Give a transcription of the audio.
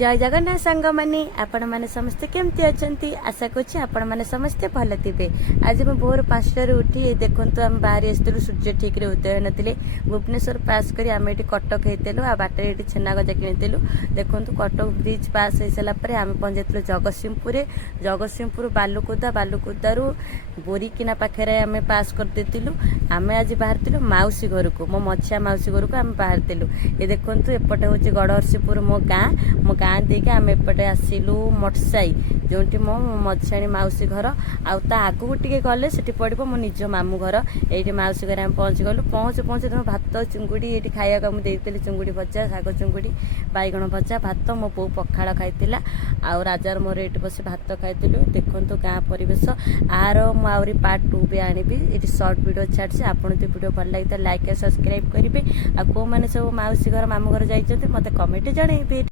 जय जगन्नाथ सांग मैंने आपण मैंने समस्ते केमती अच्छा आशा करुच्ची आपण मैंने समस्ते भल थे। आज मैं भोर 5टार उठी देखु आम बाहरी आसलु सूर्य ठीक रे उदय नथिले भुवनेश्वर पास करी आम ये कटक होतेलु आ बाटर ये छेना गजा किणुलु। देखु कटक ब्रिज पास हो सारापर आम पहुँचल जगतसिंहपुर बालुकुदारू बोरीकिना पाखे आम पास करदेलु। आम आज बाहर मौसी घर को मो मझिया मौसी घर को आम बाहर ये देखु एपटे हूँ गड़हरसीपुर मो गाँ देके आम एपटे आसिलु मटसाई जो मो मझियाणी मौसी घर आगू टे गले से पड़ो मो निज मामू घर ये मौसी घर आम पहुँची गलु। पहुँचु तुम भात चुंगुड़ी ये खाया मुझे चुंगुड़ी भजा शाग चुंगुड़ी बैगण भजा भात मो बो पखाड़ खाई आउ राजार मोर ये बस भात खाई देखु गाँ परिवेश आर मुझे पार्ट 2 भी आनी ये सर्ट वीडियो छाड़ी आपन तो वीडियो भल लगी लाइक सब्सक्राइब करेंगे। आ कौ मैंने सब मौसी घर मामू घर जाइए मत कमेंट जनइबे।